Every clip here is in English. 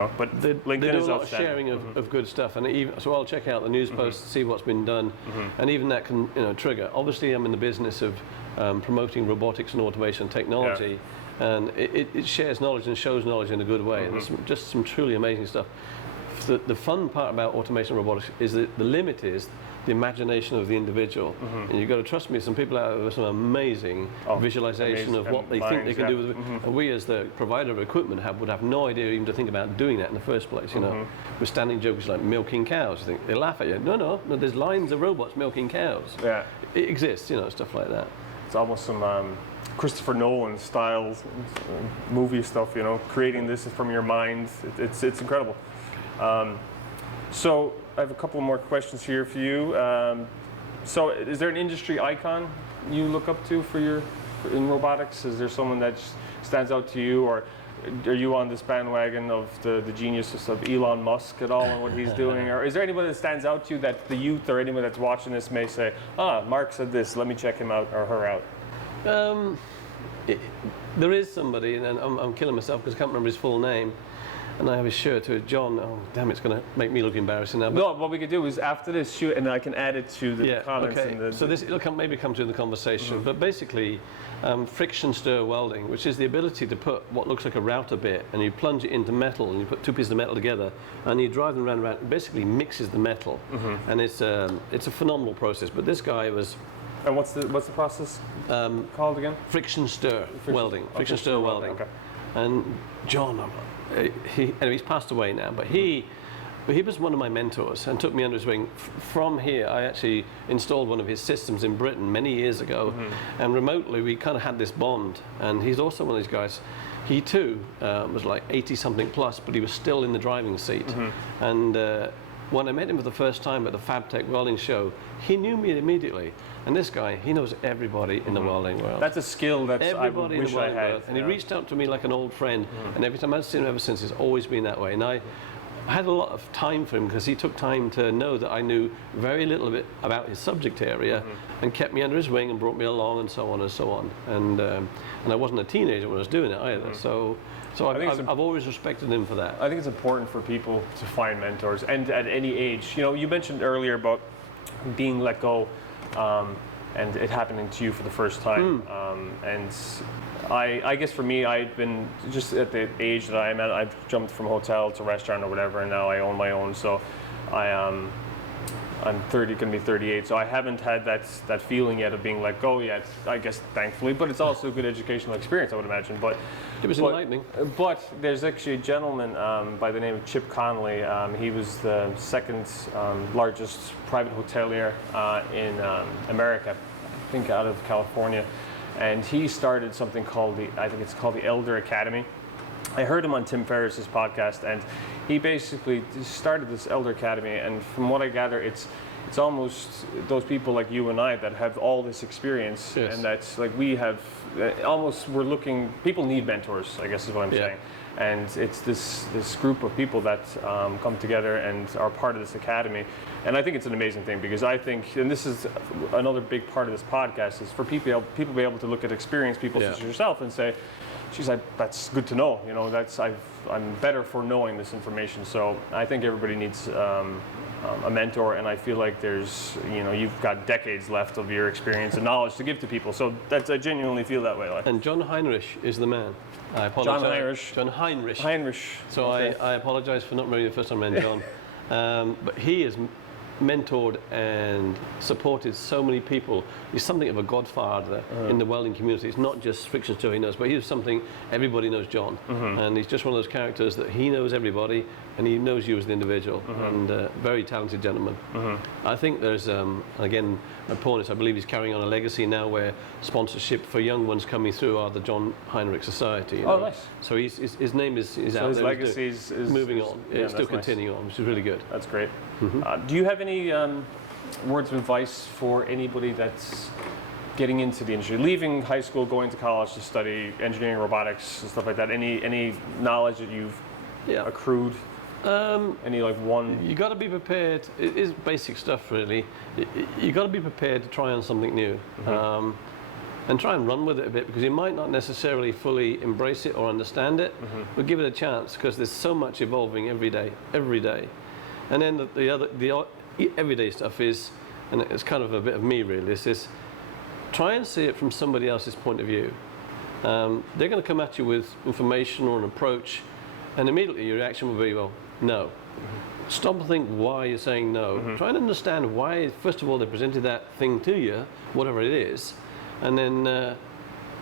But They LinkedIn do a is lot of outstanding. sharing of good stuff, and even, so I'll check out the news posts to see what's been done, and even that can trigger. Obviously, I'm in the business of promoting robotics and automation technology, and it shares knowledge and shows knowledge in a good way. And there's just some truly amazing stuff. The fun part about automation and robotics is that the limit is the imagination of the individual, and you've got to trust me. Some people out there have some amazing visualization of what they think they can do with it. And we, as the provider of equipment, would have no idea even to think about doing that in the first place. With standing jokes like milking cows, you think they laugh at you. No. There's lines of robots milking cows. Yeah, it exists. Stuff like that. it's almost some Christopher Nolan style movie stuff. Creating this from your mind. It's incredible. So I have a couple more questions here for you. So is there an industry icon you look up to in robotics? Is there someone that stands out to you, or are you on this bandwagon of the genius of Elon Musk at all and what he's doing? Or is there anybody that stands out to you that the youth or anyone that's watching this may say, Mark said this, let me check him out or her out? There is somebody, and I'm killing myself because I can't remember his full name. And I have his shirt to John. Oh, damn, it's going to make me look embarrassing now. No, what we could do is after this shoot, and I can add it to the comments. Okay. So it'll maybe come to the conversation. But basically, friction stir welding, which is the ability to put what looks like a router bit, and you plunge it into metal, and you put two pieces of metal together, and you drive them around. It basically mixes the metal, and it's a phenomenal process. But this guy was. And what's the process called again? Friction stir welding. Friction stir welding. Okay. And John. He's passed away now, but he was one of my mentors and took me under his wing. From here, I actually installed one of his systems in Britain many years ago, and remotely we kind of had this bond. And he's also one of these guys. He too was like 80-something plus, but he was still in the driving seat. And when I met him for the first time at the FabTech welding show, he knew me immediately. And this guy, he knows everybody in the welding world. That's a skill that I wish I had. And he reached out to me like an old friend. And every time I've seen him ever since, it's always been that way. And I had a lot of time for him because he took time to know that I knew very little bit about his subject area and kept me under his wing and brought me along and so on and so on. And I wasn't a teenager when I was doing it either. So I've always respected him for that. I think it's important for people to find mentors, and at any age. You mentioned earlier about being let go, and it happening to you for the first time. And I guess for me, I've been just at the age that I'm at. I've jumped from hotel to restaurant or whatever, and now I own my own. So I'm 30, going to be 38, so I haven't had that feeling yet of being let go yet, I guess, thankfully, but it's also a good educational experience, I would imagine. But it was enlightening. But there's actually a gentleman by the name of Chip Connolly. He was the second largest private hotelier in America, I think out of California, and he started something called the Elder Academy. I heard him on Tim Ferriss's podcast, and he basically started this Elder Academy, and from what I gather, it's almost those people like you and I that have all this experience, and that's like we have people need mentors, I guess is what I'm saying. And it's this group of people that come together and are part of this academy. And I think it's an amazing thing because I think, and this is another big part of this podcast, is for people to be able to look at experienced people such as yourself and say, geez, that's good to know. I'm better for knowing this information. So I think everybody needs a mentor, and I feel like you've got decades left of your experience and knowledge to give to people. So I genuinely feel that way. And John Heinrich is the man. I apologize. John Heinrich. So okay. I apologize for not remembering the first time I met John. But he is mentored and supported so many people. He's something of a godfather in the welding community. It's not just friction stir he knows, but he's something everybody knows John. And he's just one of those characters that he knows everybody and he knows you as an individual, and very talented gentleman. I think there's, again, Pornis, I believe he's carrying on a legacy now where sponsorship for young ones coming through are the John Heinrich Society. Oh, nice. So his name is so out his there. His legacy is moving on. It's still continuing on, which is really good. That's great. Do you have any words of advice for anybody that's getting into the industry, leaving high school, going to college to study engineering, robotics, and stuff like that? Any knowledge that you've accrued? You got to be prepared. It is basic stuff, really. You got to be prepared to try on something new. and try and run with it a bit, because you might not necessarily fully embrace it or understand it, but give it a chance, because there's so much evolving every day. And then the everyday stuff is, and it's kind of a bit of me really, is try and see it from somebody else's point of view. They're going to come at you with information or an approach, and immediately your reaction will be, well, no. Stop and think why you're saying no. Try and understand why, first of all, they presented that thing to you, whatever it is, and then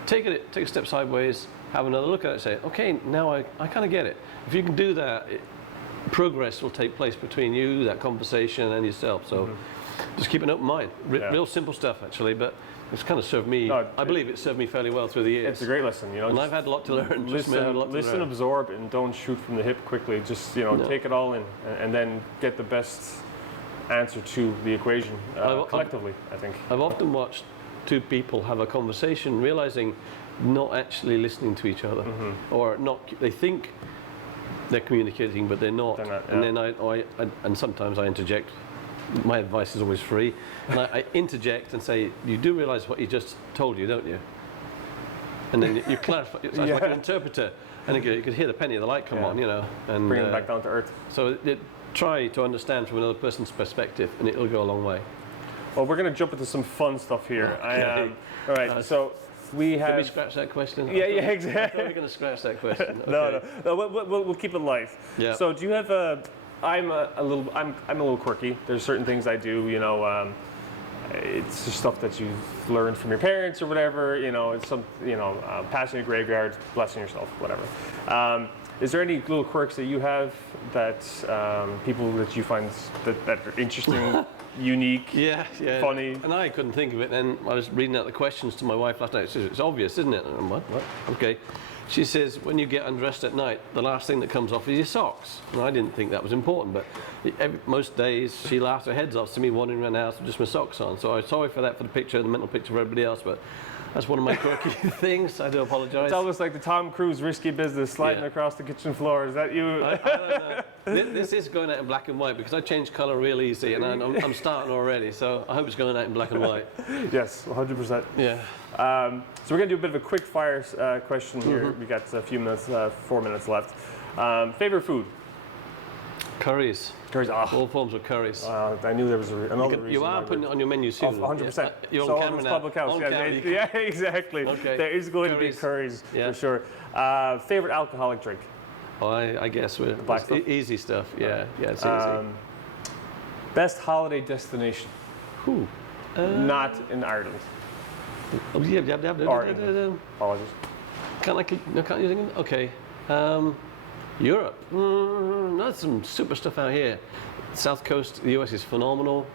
take a step sideways, have another look at it, and say, okay, now I kind of get it. If you can do that, progress will take place between you, that conversation, and yourself. So just keep an open mind. Real simple stuff, actually, but it's kind of served me, I believe it served me fairly well through the years. It's a great lesson, you know. And I've had a lot to learn. Listen, absorb, and don't shoot from the hip quickly. Just, you know, take it all in, and then get the best answer to the equation collectively, I think. I've often watched two people have a conversation, realizing not actually listening to each other, or not. They think they're communicating, but they're not. And then and sometimes I interject. My advice is always free, and I interject and say, "You do realize what he just told you, don't you?" And then you clarify. It's like an interpreter, and you could hear the penny of the light come on, you know, and bring it back down to earth. So try to understand from another person's perspective, and it'll go a long way. Well, we're going to jump into some fun stuff here. Okay. All right, so we have. Can we scratch that question? Yeah, exactly. I thought we were going to scratch that question. Okay. No, we'll keep it light. Yeah. So do you have a? I'm a little quirky. There's certain things I do, you know. It's just stuff that you've learned from your parents or whatever. You know, it's some, you know, passing a graveyard, blessing yourself, whatever. Is there any little quirks that you have that people that you find that are interesting, unique, funny? And I couldn't think of it. And I was reading out the questions to my wife last night. She says, it's obvious, isn't it? And I'm, what? Okay. She says, when you get undressed at night, the last thing that comes off is your socks. And I didn't think that was important, but most days she laughs her head off to me wandering around the house with just my socks on. So I'm sorry for that, for the picture, the mental picture of everybody else, but that's one of my quirky things. I do apologize. It's almost like the Tom Cruise risky business sliding across the kitchen floor. Is that you? I don't know. This is going out in black and white, because I change colour real easy, and I'm starting already. So I hope it's going out in black and white. Yes, 100%. Yeah. So we're going to do a bit of a quick fire question here. We got a few minutes, 4 minutes left. Favorite food? Curries. Curries. All forms of curries. I knew there was another reason. You are putting it on your menu soon. 100%. You're so on camera now. Public house. Yeah, exactly. Okay. There is going to be curries for sure. Favorite alcoholic drink? Oh, I guess we're easy stuff. Yeah, it's easy. Best holiday destination? Not in Ireland. Oh, yeah. Apologies. Can't you think of? Okay. Europe. That's some super stuff out here. South coast, the US is phenomenal.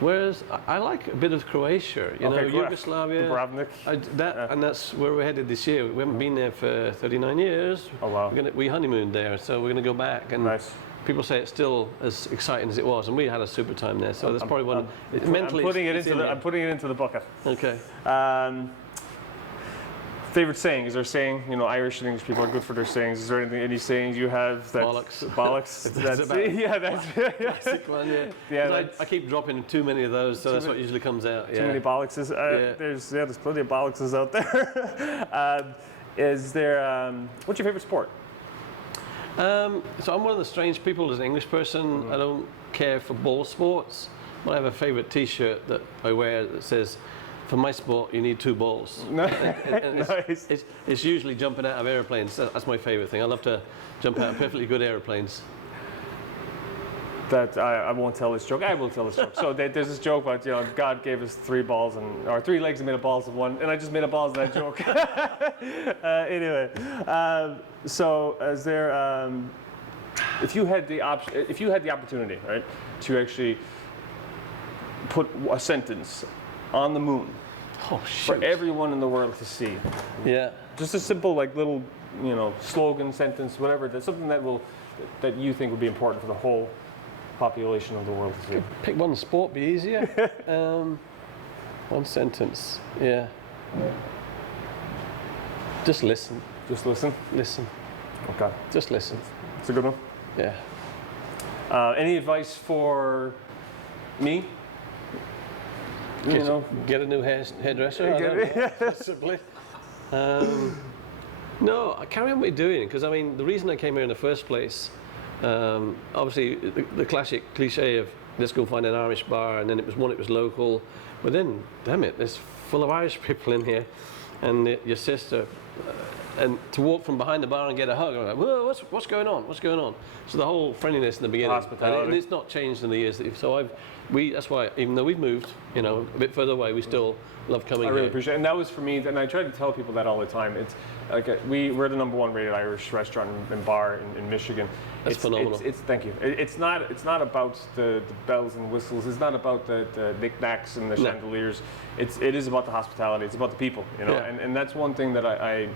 Whereas I like a bit of Croatia, you know, Yugoslavia. Dubrovnik. And that's where we're headed this year. We haven't been there for 39 years. Oh wow. We honeymooned there, so we're going to go back. And nice. People say it's still as exciting as it was, and we had a super time there. So that's probably one. Mentally, I'm putting it into the bucket. Okay. Favorite saying? Is there a saying? You know, Irish and English people are good for their sayings. Is there any sayings you have that bollocks? That's classic one. Yeah. I keep dropping too many of those, so that's what usually comes out. Too many bollockses. There's plenty of bollockses out there. Is there? What's your favorite sport? So I'm one of the strange people as an English person. I don't care for ball sports, but I have a favorite T-shirt that I wear that says, "For my sport, you need two balls." And nice. It's usually jumping out of airplanes. That's my favorite thing. I love to jump out of perfectly good airplanes. That I won't tell this joke. I will tell this joke. So there's this joke about, you know, God gave us three legs and made a balls of one, and I just made a balls of that joke. Anyway, so is there? If you had the opportunity, right, to actually put a sentence on the moon for everyone in the world to see. Yeah. Just a simple, like, little, you know, slogan, sentence, whatever. That's something that you think would be important for the whole population of the world to see. Pick one sport, be easier. One sentence. Yeah. Just listen. Just listen. Listen. Okay. Just listen. It's a good one. Yeah. Any advice for me? Get a new hairdresser. I don't know, possibly. No, I carry on what you're doing, because I mean, the reason I came here in the first place, obviously the classic cliche of let's go find an Irish bar, and then it was local, but then, damn it, there's full of Irish people in here, and your sister, and to walk from behind the bar and get a hug, I'm like, whoa, what's going on? What's going on? So the whole friendliness in the beginning, and it's not changed in the years. So that's why, even though we've moved, a bit further away, we still love coming here. I really appreciate it. And that was for me, and I try to tell people that all the time. It's like we're the #1 rated Irish restaurant and bar in Michigan. That's phenomenal. Thank you. It's not about the bells and whistles. It's not about the knickknacks and the chandeliers. It is about the hospitality. It's about the people. And that's one thing that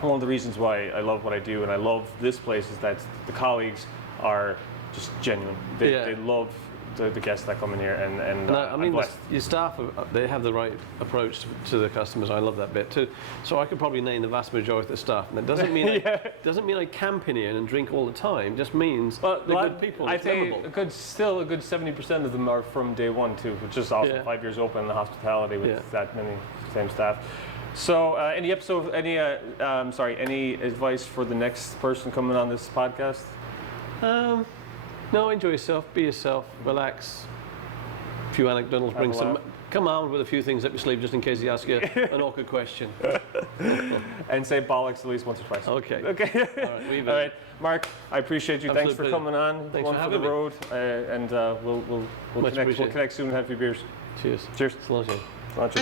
one of the reasons why I love what I do and I love this place is that the colleagues are just genuine. They love the guests that come in here, and I mean, I'm blessed. your staff, they have the right approach to the customers. I love that bit too. So I could probably name the vast majority of the staff, and that doesn't mean doesn't mean I camp in here and drink all the time. It just means they're good people. I'd say a good 70% of them are from day one too, which is awesome. Yeah. 5 years open in the hospitality with that many same staff. So, any advice for the next person coming on this podcast? No, enjoy yourself, be yourself, relax. A few anecdotes, come armed with a few things up your sleeve just in case he asks you an awkward question. And say bollocks at least once or twice. Okay. All right, Mark, I appreciate you. Thanks for coming on. Thanks One for for having the road, and we'll connect soon and have a few beers. Cheers. Cheers. Slán. Slán.